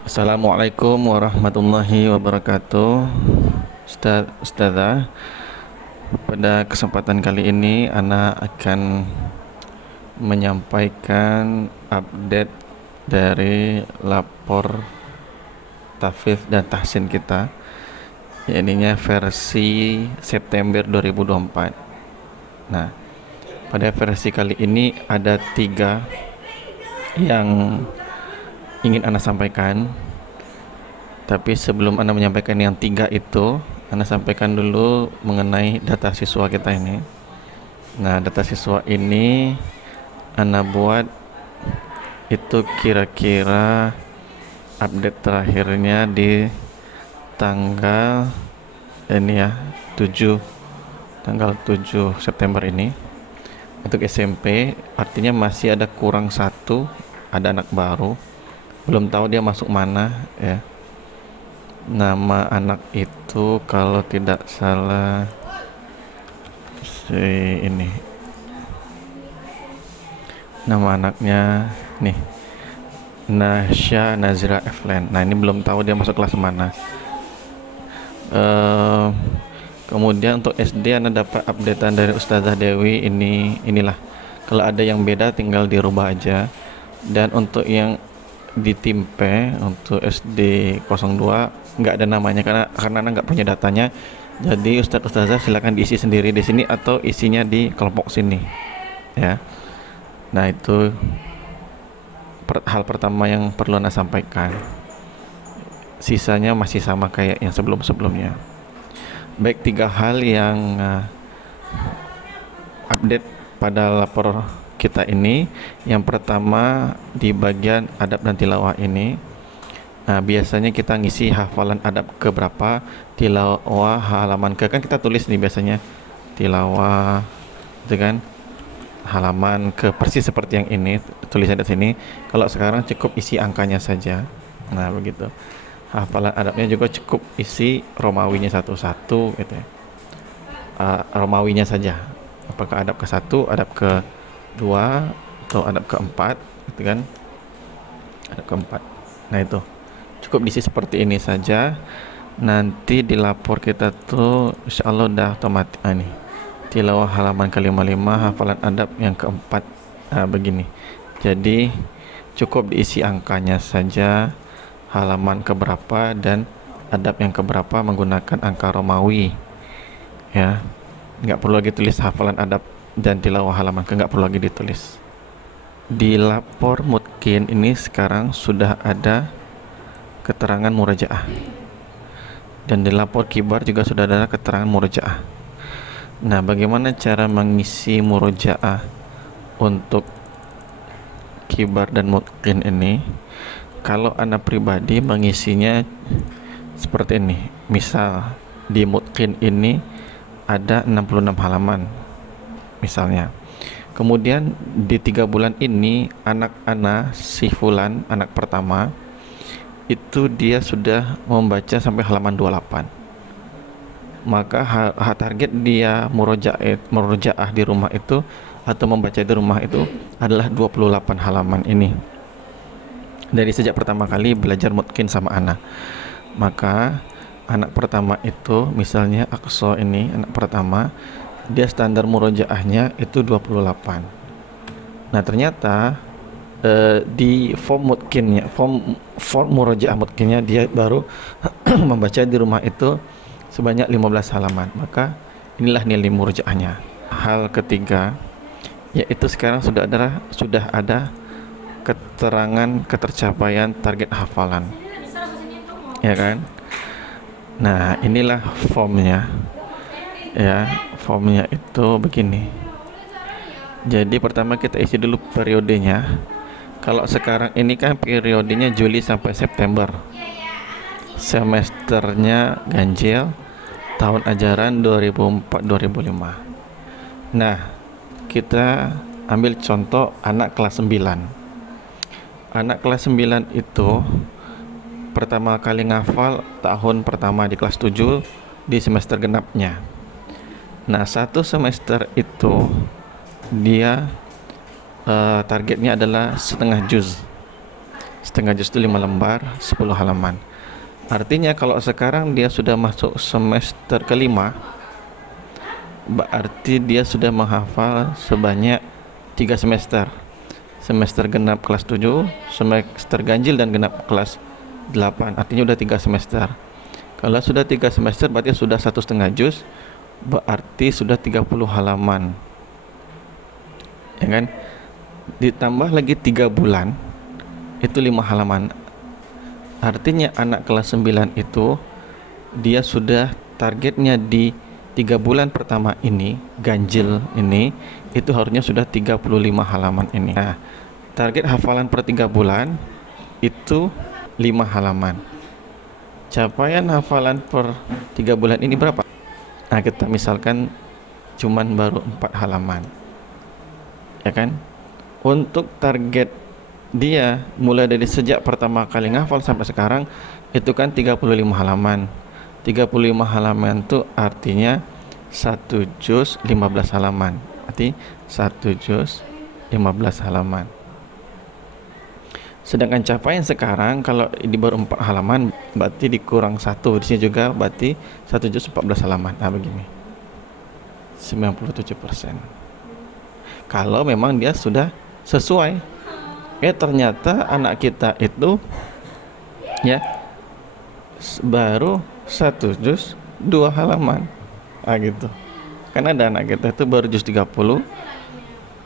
Assalamualaikum warahmatullahi wabarakatuh. Ustazah, pada kesempatan kali ini Ana akan menyampaikan update dari lapor tahfidz dan tahsin kita, yakni versi September 2024. Nah, pada versi kali ini ada 3 yang ingin Ana sampaikan. Tapi sebelum Anda menyampaikan yang 3 itu, Anda sampaikan dulu mengenai data siswa kita ini. Nah, data siswa ini Anda buat itu kira-kira update terakhirnya di tanggal ini ya, 7 tanggal 7 September ini. Untuk SMP artinya masih ada kurang satu, ada anak baru. Belum tahu dia masuk mana ya. Nama anak itu kalau tidak salah si ini. Nama anaknya nih, Nasya Nazira Eflen. Nah, ini belum tahu dia masuk kelas mana. Kemudian untuk SD Anda dapat updatean dari Ustazah Dewi inilah. Kalau ada yang beda tinggal dirubah aja. Dan untuk yang di tim P untuk SD 02 nggak ada namanya karena nggak punya datanya. Jadi Ustazah silakan diisi sendiri di sini atau isinya di kelompok sini ya. Nah, itu hal pertama yang perlu Anda sampaikan. Sisanya masih sama kayak yang sebelum-sebelumnya. Baik, 3 hal yang update pada lapor kita ini. Yang pertama di bagian adab dan tilawah ini. Nah, biasanya kita ngisi hafalan adab ke berapa, tilawah halaman ke, kan kita tulis nih biasanya tilawah itu kan halaman ke, persis seperti yang ini tulisannya di sini. Kalau sekarang cukup isi angkanya saja. Nah, begitu. Hafalan adabnya juga cukup isi Romawinya satu-satu gitu ya. Romawinya saja. Apakah adab ke-1, adab ke-2 atau adab ke-4 gitu kan. Adab ke-4. Nah, itu. Cukup diisi seperti ini saja. Nanti di lapor kita tuh insyaallah udah otomatis nih. Tilawah halaman ke-55, hafalan adab yang ke-4. Begini. Jadi cukup diisi angkanya saja, halaman keberapa dan adab yang keberapa menggunakan angka Romawi ya. Nggak perlu lagi tulis hafalan adab dan tilawah halaman ke, nggak perlu lagi ditulis. Di lapor mutkin ini sekarang sudah ada keterangan murajaah, dan di lapor kibar juga sudah ada keterangan murajaah. Nah, bagaimana cara mengisi murajaah untuk kibar dan mutkin ini? Kalau Anda pribadi mengisinya seperti ini. Misal di mutkin ini ada 66 halaman misalnya. Kemudian di 3 bulan ini anak-anak si fulan, anak pertama itu dia sudah membaca sampai halaman 28. Maka target dia murojaah di rumah itu atau membaca di rumah itu adalah 28 halaman ini. Dari sejak pertama kali belajar mutkin sama anak. Maka anak pertama itu misalnya Aqsa ini, anak pertama dia standar murojaahnya itu 28. Nah, ternyata di form mutkinnya, form murojaah mutkinnya dia baru membaca di rumah itu sebanyak 15 halaman. Maka inilah nilai murojaahnya. Hal ketiga yaitu sekarang sudah ada keterangan ketercapaian target hafalan ya kan. Nah, inilah formnya ya. Formnya itu begini. Jadi pertama kita isi dulu periodenya. Kalau sekarang ini kan periodenya Juli sampai September, semesternya ganjil, tahun ajaran 2004-2005. Nah, kita ambil contoh anak kelas 9. Anak kelas 9 itu pertama kali ngafal tahun pertama di kelas 7 di semester genapnya. Nah, 1 semester itu dia targetnya adalah setengah juz. setengah juz itu 5 lembar, 10 halaman. Artinya kalau sekarang dia sudah masuk semester kelima, berarti dia sudah menghafal sebanyak 3 semester. Semester genap kelas 7, semester ganjil dan genap kelas 8. Artinya udah 3 semester. Kalau sudah 3 semester berarti sudah 1,5 juz, berarti sudah 30 halaman. Ya kan? Ditambah lagi 3 bulan, itu 5 halaman. Artinya anak kelas 9 itu dia sudah targetnya di 3 bulan pertama ini, ganjil ini, itu harusnya sudah 35 halaman ini. Nah, target hafalan per 3 bulan itu 5 halaman. Capaian hafalan per 3 bulan ini berapa? Nah, kita misalkan cuman baru 4 halaman. Ya kan? Untuk target dia mulai dari sejak pertama kali ngafal sampai sekarang itu kan 35 halaman. 35 halaman itu artinya 1 juz 15 halaman. Arti 1 juz 15 halaman. Sedangkan capaian sekarang kalau di baru 4 halaman berarti dikurang 1. Di sini juga berarti 1 juz 14 halaman. Nah, begini. 97%. Kalau memang dia sudah sesuai. Ternyata anak kita itu ya baru 1 juz 2 halaman. Gitu. Kan ada anak kita itu baru juz 30.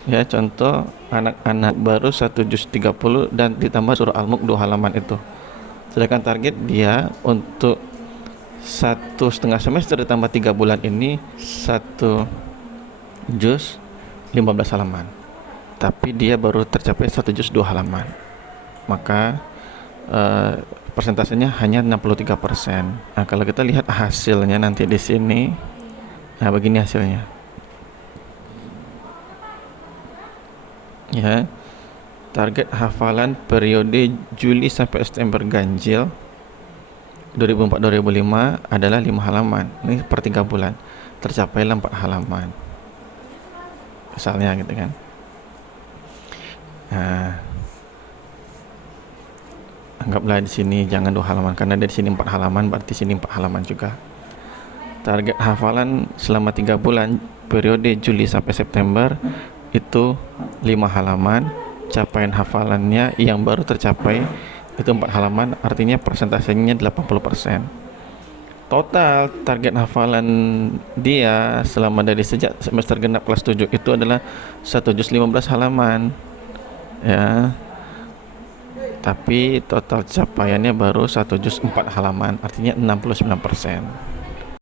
Ya, contoh anak-anak baru 1 juz 30 dan ditambah surah Al-Mulk 2 halaman itu. Sedangkan target dia untuk 1,5 semester ditambah 3 bulan ini 1 juz 15 halaman. Tapi dia baru tercapai 1 juz 2 halaman. Maka persentasenya hanya 63%. Nah, kalau kita lihat hasilnya nanti di sini, nah begini hasilnya. Ya. Target hafalan periode Juli sampai September ganjil 2004-2005 adalah 5 halaman. Ini per 3 bulan. Tercapailah 4 halaman. Misalnya gitu kan. Nah, anggaplah di sini jangan 2 halaman karena di sini 4 halaman, berarti sini 4 halaman juga. Target hafalan selama 3 bulan periode Juli sampai September itu 5 halaman. Capaian hafalannya yang baru tercapai itu 4 halaman, artinya persentasenya 80%. Total target hafalan dia selama dari sejak semester genap kelas 7 itu adalah 1 juz 15 halaman. Ya. Tapi total capaiannya baru 1 juz 4 halaman, artinya 69%.